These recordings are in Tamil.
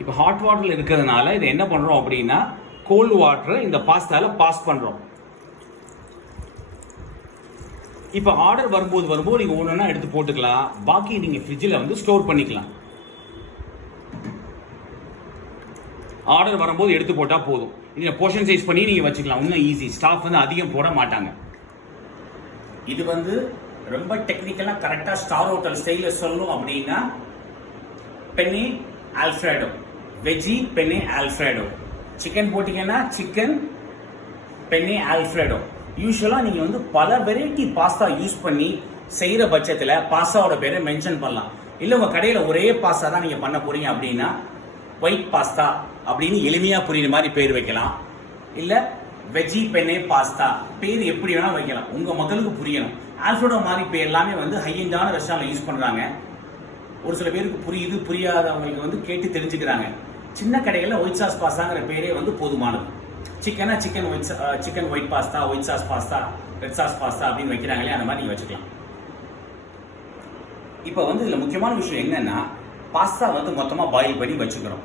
இப்போ ஹாட் வாட்டரில் இருக்கிறதுனால இதை என்ன பண்ணுறோம் அப்படின்னா கோல்டு வாட்டரை இந்த பாஸ்தாவில் பாஸ் பண்ணுறோம். இப்போ ஆர்டர் வரும்போது நீங்கள் ஒன்றுன்னா எடுத்து போட்டுக்கலாம். பாக்கி நீங்கள் ஃப்ரிட்ஜில் வந்து ஸ்டோர் பண்ணிக்கலாம். ஆர்டர் வரும்போது எடுத்து போட்டால் போதும். நீங்கள் போர்ஷன் சைஸ் பண்ணி நீங்கள் வச்சுக்கலாம். இன்னும் ஈஸி. ஸ்டாஃப் வந்து அதிகம் போட மாட்டாங்க. இது வந்து ரொம்ப டெக்னிக்கலாக கரெக்டாக ஸ்டார் ஹோட்டல் ஸ்டைலில் சொல்லணும் அப்படின்னா penne alfredo, veggie penne alfredo. Chicken போட்டிங்கன்னா சிக்கன் பென்னி ஆல்ஃப்ரெடோ. யூஸ்வலாக நீங்கள் வந்து பல வெரைட்டி பாஸ்தா யூஸ் பண்ணி செய்கிற பட்சத்தில் பாஸ்தாவோட பேரை மென்ஷன் பண்ணலாம். இல்லை உங்கள் கடையில் ஒரே பாஸ்தா தான் நீங்கள் பண்ண போகிறீங்க அப்படின்னா ஒயிட் பாஸ்தா அப்படின்னு எளிமையாக புரியுற மாதிரி பேர் வைக்கலாம். இல்லை வெஜ்ஜி பென்னே பாஸ்தா பேர் எப்படி வேணாலும் வைக்கலாம். உங்கள் மக்களுக்கு புரியணும். ஆல்ஃப்ரெடோ மாதிரி பேர் எல்லாமே வந்து ஹை எண்டான ரெஸ்டாரண்ட்ல யூஸ் பண்ணுறாங்க. ஒரு சில பேருக்கு புரியுது, புரியாதவங்களுக்கு வந்து கேட்டு தெரிஞ்சுக்கிறாங்க. சின்ன கடைகளில் ஒயிட் சாஸ் பாஸ்தாங்கிற பேரே வந்து போதுமானது. சிக்கனா chicken white pasta, white sauce pasta, red sauce pasta அப்படின்னு வைக்கிறாங்களே, அந்த மாதிரி நீங்கள் வச்சுக்கலாம். இப்போ வந்து இதில் முக்கியமான விஷயம் என்னன்னா, பாஸ்தா வந்து மொத்தமாக பாயில் பண்ணி வச்சுக்கிறோம்.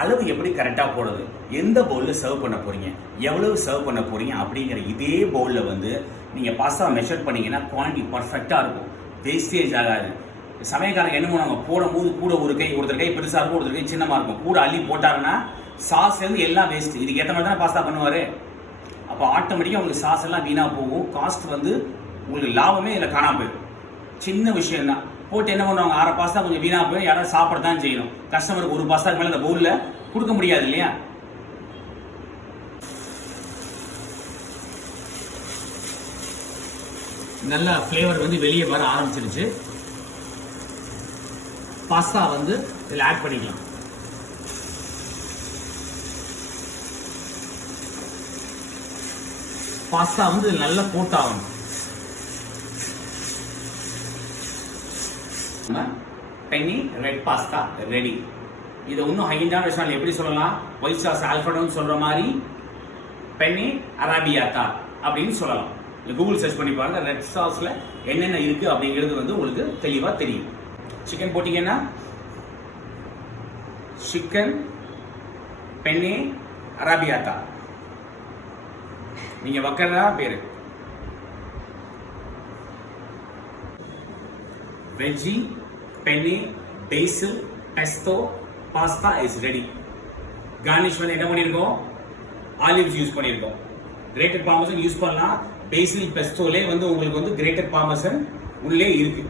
அளவு எப்படி கரெக்டாக போடுறது, எந்த பவுலில் சர்வ் பண்ண போகிறீங்க, எவ்வளவு சர்வ் பண்ண போகிறீங்க அப்படிங்கிற இதே பவுலில் வந்து நீங்கள் பாஸ்தா மெஷர் பண்ணிங்கன்னா குவான்டிட்டி பர்ஃபெக்டாக இருக்கும். வேஸ்டேஜ் ஆகாது. சமயக்காரங்க என்ன பண்ணுவாங்க, போடும்போது கூட ஒரு கை, ஒருத்தர் கை பெருசாக இருக்கும், ஒருத்தர் கை சின்னமாக இருக்கும். கூட அள்ளி போட்டாருன்னா சாஸ் வந்து எல்லாம் வேஸ்ட். இதுக்கு ஏற்ற மாதிரி தானே பாஸ்தா பண்ணுவார். அப்போ ஆட்டோமேட்டிக்காக உங்களுக்கு சாஸ் எல்லாம் வீணாக போகும். காஸ்ட் வந்து உங்களுக்கு லாபமே இதில் காணாமல் போயிடும். சின்ன விஷயம் தான். போட்டு என்ன பண்ணுவாங்க, 6 பாஸ்தா கொஞ்சம் வீணாக போய் யாராவது சாப்பிட தான் செய்யணும். கஸ்டமருக்கு ஒரு பாஸ்தாக்கு மேலே இந்த பவுலில் கொடுக்க முடியாது இல்லையா. நல்ல ஃப்ளேவர் வந்து வெளியே வர ஆரம்பிச்சிருச்சு. பாஸ்தா வந்து இதில் ஆட் பண்ணிக்கலாம். பாஸ்தா வந்து இதில் நல்லா போட்டாகணும். Penne red pasta ready. இதை இன்னும் ஹைண்டான ரெஸ்டாரண்ட் எப்படி சொல்லலாம், ஒயிட் சாஸ் ஆல்ஃப்ரெடோன்னு சொல்ற மாதிரி பென்னி அரபியாத்தா அப்படின்னு சொல்லலாம். கூகுள் சர்ச் பண்ணி பாருங்க. ரெட் சாஸ்ல என்னென்ன இருக்கு அப்படிங்கிறது வந்து உங்களுக்கு தெளிவா தெரியும். சிக்கன் போட்டீங்கன்னா சிக்கன் பென்னி அரபியாத்தா நீங்க வைக்கிறதா பேரு. Veggie penne basil pesto pasta is ready. Garnish வந்து என்ன பண்ணியிருக்கோம், ஆலிவ்ஸ் யூஸ் பண்ணியிருக்கோம். கிரேட்டட் பார்மசன் யூஸ் பண்ணலாம். பேசில் பெஸ்டோலே வந்து உங்களுக்கு வந்து கிரேட்டட் பார்மசன் உள்ளே இருக்கு.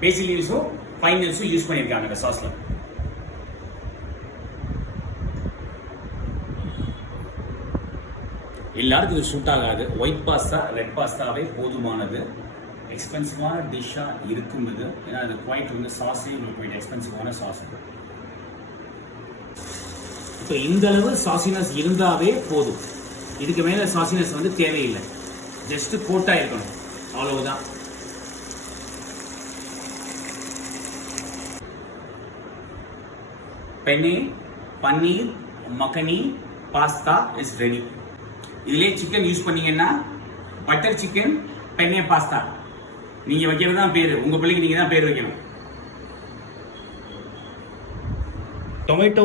பேசில் லீவ்ஸும் ஃபைன் லீவ்ஸும் யூஸ் பண்ணியிருக்காங்க இந்த சாஸ்ல. எல்லாருக்கும் இது சூட் ஆகாது. ஒயிட் பாஸ்தா ரெட் பாஸ்தாவே போதுமானது. எக்ஸ்பென்சிவான டிஷ்ஷாக இருக்கும் இது. ஏன்னா அது குவைட் வந்து சாஸே உங்களுக்கு குவைட் எக்ஸ்பென்சிவான சாஸ். இப்போ இந்த அளவு சாசினஸ் இருந்தாவே போதும். இதுக்கு மேலே சாசினஸ் வந்து தேவையில்லை. ஜஸ்ட் கோட்டாக இருக்கணும், அவ்வளவுதான். Penne paneer makhani pasta is ready. இதுலேயே சிக்கன் யூஸ் பண்ணீங்கன்னா பட்டர் சிக்கன் பென்னே பாஸ்தா நீங்க வைக்கிறது தான் பேரு. உங்க பிள்ளைக்கு நீங்க தான் பேர் வைக்கணும். டொமேட்டோ,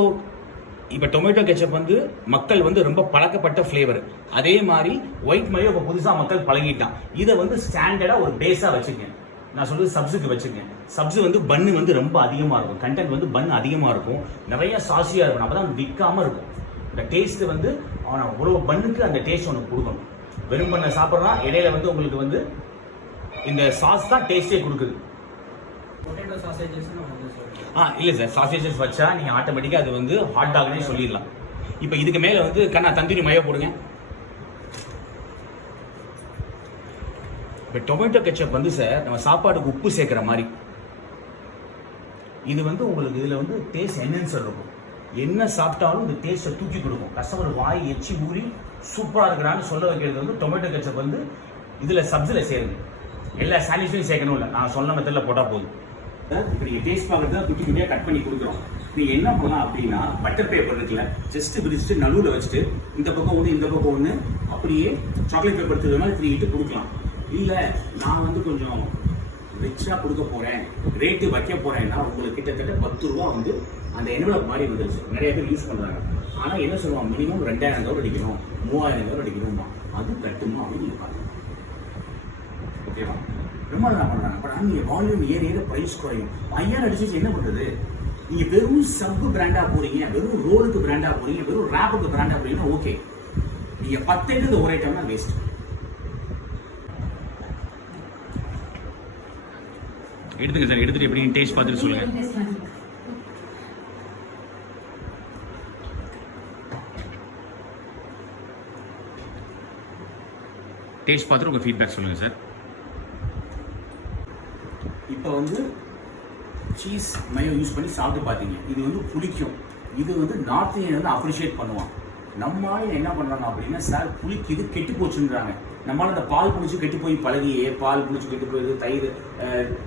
இப்போ டொமேட்டோ கெச்சப் வந்து மக்கள் வந்து ரொம்ப பழக்கப்பட்ட ஃப்ளேவர். அதே மாதிரி ஒயிட் மயோ இப்போ புதுசாக மக்கள் பழகிட்டான். இதை வந்து ஸ்டாண்டர்டாக ஒரு பேஸாக வச்சுக்கேன். நான் சொல்றது சப்ஸுக்கு வச்சுக்கேன். சப்ஸு வந்து பன்னு வந்து ரொம்ப அதிகமாக இருக்கும். கண்டென்ட் வந்து பன் அதிகமாக இருக்கும். நிறைய சாசியாக இருக்கும். அப்போ தான் விற்காமல் இருக்கும். இந்த டேஸ்ட் வந்து அவன் ஒரு பண்ணுக்கு அந்த டேஸ்ட் ஒன்று கொடுக்கணும். வெறும் பண்ண சாப்பிட்றா இடையில வந்து உங்களுக்கு வந்து இந்த சாஸ் தான் டேஸ்டே கொடுக்குது. இல்லை சார், சாசேஜஸ் வச்சா நீங்கள் ஆட்டோமேட்டிக்காக அது வந்து ஹாட் டாக்னே சொல்லிடலாம். இப்போ இதுக்கு மேலே வந்து கண்ணா தந்தூரி மயோ போடுங்க. இப்போ டொமேட்டோ கெச்சப் வந்து சார் நம்ம சாப்பாடுக்கு உப்பு சேர்க்குற மாதிரி. இது வந்து உங்களுக்கு இதில் வந்து டேஸ்ட் என்ஹான்சர் இருக்கும். என்ன சாப்பிட்டாலும் இந்த டேஸ்ட்டை தூக்கி கொடுக்கும். கஸ்டமர் வாய் எச்சி ஊறி சூப்பராக இருக்கிறான்னு சொல்ல வைக்கிறது வந்து டொமேட்டோ கெச்சப் வந்து இதில் சப்ஸில் சேருங்க. எல்லா சாண்ட்விச்லையும் சேர்க்கணும் இல்லை, நான் சொன்ன மெத்தடில் போட்டால் போதும். இப்போ நீங்கள் டேஸ்ட் பார்க்குறது தான் குட்டி குட்டியாக கட் பண்ணி கொடுக்குறோம். நீங்கள் என்ன பண்ணலாம் அப்படின்னா பட்டர் பேப்பர் இருக்குல்ல, ஜஸ்ட் விரிச்சிட்டு நடுவில் வச்சுட்டு இந்த பக்கம் ஒன்று இந்த பக்கம் ஒன்று அப்படியே சாக்லேட் பேப்பர் எடுத்துக்கிற மாதிரி திருவிட்டு கொடுக்கலாம். இல்லை நான் வந்து கொஞ்சம் ரிச்சா கொடுக்க போறேன், ரேட்டு வைக்க போறேன்னா உங்களுக்கு கிட்டத்தட்ட 10 ரூபா வந்து அந்த என்வலப் மாதிரி வந்துருச்சு. நிறைய பேர் யூஸ் பண்றாங்க. ஆனா என்ன சொல்லுவாங்க, மினிமம் 2000 அடிக்கணும், 3000 அடிக்கணுமா, அது கட்டுமா அப்படின்னு இருப்பாங்க. ஓகேவா? ரொம்ப நல்லா பண்றாங்க. பட் ஆனால் நீங்க வால்யூம் ஏற பிரைஸ் குறையும். 5000 அடிச்சு என்ன பண்றது? நீங்க வெறும் சப்பு பிராண்டா போறீங்க, வெறும் ரோலுக்கு பிராண்டா போறீங்க, வெறும் ரேப்புக்கு பிராண்டா போறீங்கன்னா ஓகே. நீங்க 10 எடுத்து ஒரு ஐட்டம்னா வேஸ்ட். எடுத்துங்க சார், எடுத்துட்டு எப்படி டேஸ்ட் பார்த்துட்டு சொல்லுங்க. டேஸ்ட் பார்த்துட்டு உங்க ஃபீட்பேக் சொல்லுங்க சார். இப்போ வந்து சீஸ் மயோ யூஸ் பண்ணி சாப்பிட்டு பார்த்தீங்க. இது வந்து புளிக்கும். இது வந்து நார்த் இந்தியன் வந்து அப்ரிஷியேட் பண்ணுவான். நம்ம ஆளுங்க என்ன பண்ணுறாங்க அப்படின்னா, சார் புளிக்குது கெட்டு போச்சுன்றாங்க. நம்மளால அந்த பால் புளிச்சு கெட்டு போய் பழகியே, பால் புளிச்சு கெட்டு போயிடுது, தயிர்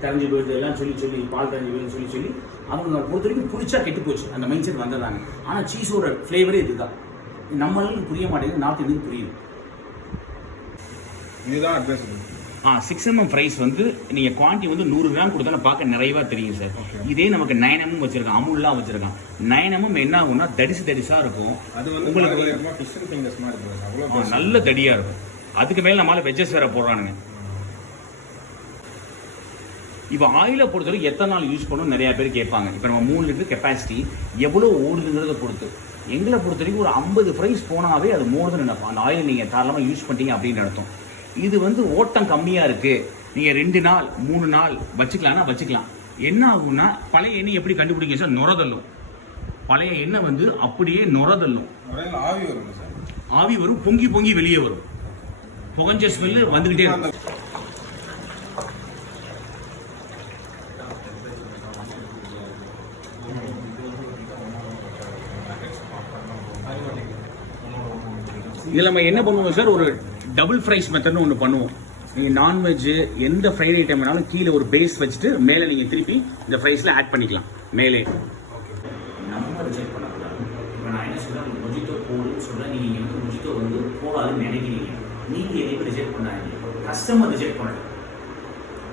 கரைஞ்சி போயிடுது எல்லாம் சொல்லி பால் கரைஞ்சி போயிடுன்னு சொல்லி அவங்க பொறுத்த வரைக்கும் புளிச்சா கெட்டு போச்சு அந்த மைண்ட் செட் வந்துடுறாங்க. ஆனால் சீஸோட ஃப்ளேவரே இதுதான். நம்மளுக்கு புரிய மாட்டேங்குது, நார்த் இந்தியன் புரியுது. இதுதான் அட்வைஸ். 6 mm ஃப்ரைஸ் வந்து நீங்க குவான்டிட்டி வந்து 100 கிராம் கொடுத்தாலும் பார்க்க நிறையவா தெரியும் சார். இதே நமக்கு 9 mm வச்சிருக்கான், அமுல்லாம் வச்சிருக்கான். 9 mm என்ன ஆகும்னா தடிசா இருக்கும். அது வந்து உங்களுக்கு ஃபிஷ் ஃபிங்கர்ஸ் மாதிரி இருக்கும். அவ்வளவு நல்ல தடியா இருக்கும். அதுக்கு மேல நம்மளால வெஜ்ஜஸ் வேற போடுறானுங்க. இப்போ ஆயிலை பொறுத்தவரை எத்தனை நாள் யூஸ் பண்ணணும் நிறைய பேர் கேட்பாங்க. இப்போ நம்ம 3 லிட்டர் கெப்பாசிட்டி எவ்வளோ ஓடுதுங்கிறத பொறுத்து. எங்களை பொறுத்த வரைக்கும் ஒரு 50 ஃப்ரைஸ் போனாவே அது மோர் நினைப்போம். அந்த ஆயில் நீங்கள் தாராளமாக யூஸ் பண்ணிட்டீங்க அப்படின்னு அர்த்தம். இது வந்து ஓட்டம் கம்மியாக இருக்குது, நீங்கள் 2 நாள் 3 நாள் வச்சுக்கலாம்னா வச்சுக்கலாம். என்ன ஆகும்னா பழைய எண்ணெய் எப்படி கண்டுபிடிங்க சார்? நுரதல்லும். பழைய எண்ணெய் வந்து அப்படியே நுரதல்லும். ஆவி வரும் சார். ஆவி வரும், பொங்கி வெளியே வரும். புகஞ்ச ஸ்மெல்லு வந்துக்கிட்டே இருக்கும். இதில் நம்ம என்ன பண்ணுவோம் சார், ஒரு டபுள் ஃப்ரைஸ் மெத்தட்னு ஒன்று பண்ணுவோம். நீங்கள் நான்வெஜ் எந்த ஃப்ரைட் ஐட்டம் வேணாலும் கீழே ஒரு பேஸ் வச்சுட்டு மேலே நீங்கள் திருப்பி இந்த ஃப்ரைஸில் ஆட் பண்ணிக்கலாம் மேலே. நம்ம ரிஜெக்ட் பண்ணக்கூடாது. இப்போ நான் என்ன சொல்கிறேன், மொஜிட்டோ போடுன்னு சொல்கிறேன். நீங்கள் வந்து மொஜிட்டோ வந்து போடாதுன்னு நினைக்கிறீங்க. நீங்கள் எதையும் ரிஜெக்ட் பண்ணாதீங்க. கஸ்டமர் ரிஜெக்ட் பண்ணணும்.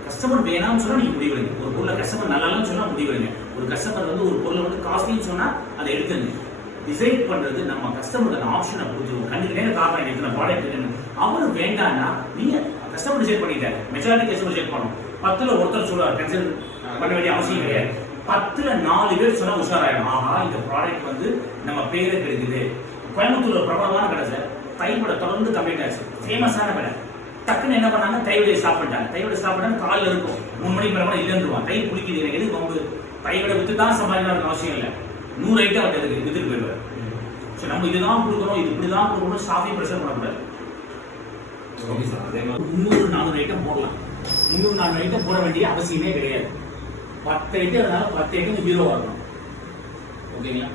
கஸ்டமர் வேணாம்னு சொன்னால் நீங்கள் முடிவெடுங்க. ஒரு பொருளை கஸ்டமர் நல்லான்னு சொன்னால் முடிவெடுங்க. ஒரு கஸ்டமர் வந்து ஒரு பொருளை வந்து காஸ்ட்லின்னு சொன்னால் அதை எடுத்துருங்க. டிசைட் பண்றது நம்ம கஸ்டமருக்கு ஆப்ஷனை கொடுத்துருவோம். கண்டிப்பாக காரணம் இத்தனை ப்ராடக்ட் இருக்குன்னு அவரு வேண்டாம்னா நீங்க கஸ்டமர் டிசைட் பண்ணிட்டாரு. மெஜாரிட்டி கஸ்டமர் டிசைட் பண்ணணும். 10ல் ஒருத்தர் சொல்லுவார், கன்சல்ட் பண்ண வேண்டிய அவசியம் கிடையாது. 10ல் 4 பேர் சொன்னா உஷாராயிடும். ஆஹா, இந்த ப்ராடக்ட் வந்து நம்ம பேரு கிடைக்குது. கோயம்புத்தூர்ல பிரபலமான கடை சார். தைவடை தொடர்ந்து கம்ப்ளீட் ஆச்சு, ஃபேமஸான கடை. டக்குன்னு என்ன பண்ணாங்க, தைவடையை ஸ்டாப் பண்ணிட்டாங்க. தைவடை ஸ்டாப் பண்ணாங்க, காலில் இருக்கும் 3 மணிக்கு மேலே கூட இல்லைன்றுவான். தை குடிக்குது, எனக்கு எதுக்கு வந்து தைவடை வித்து தான் சம்பாதிக்கணும் அவசியம் இல்லை. 100 ஐட்டம் அவர் எதுக்கு வித்துட்டு போயிடுவார். ஸோ நம்ம இதுதான் கொடுக்குறோம், இது இப்படிதான் கொடுக்கணும், ஸ்டாஃபையும் ப்ரெஷர் பண்ணக்கூடாது. 300-400 ஐட்டம் போடலாம். 300-400 ஐட்டம் போட வேண்டிய அவசியமே கிடையாது. 10 ஐட்டம் 10 ஐட்டம் 0 வரணும். ஓகேங்களா?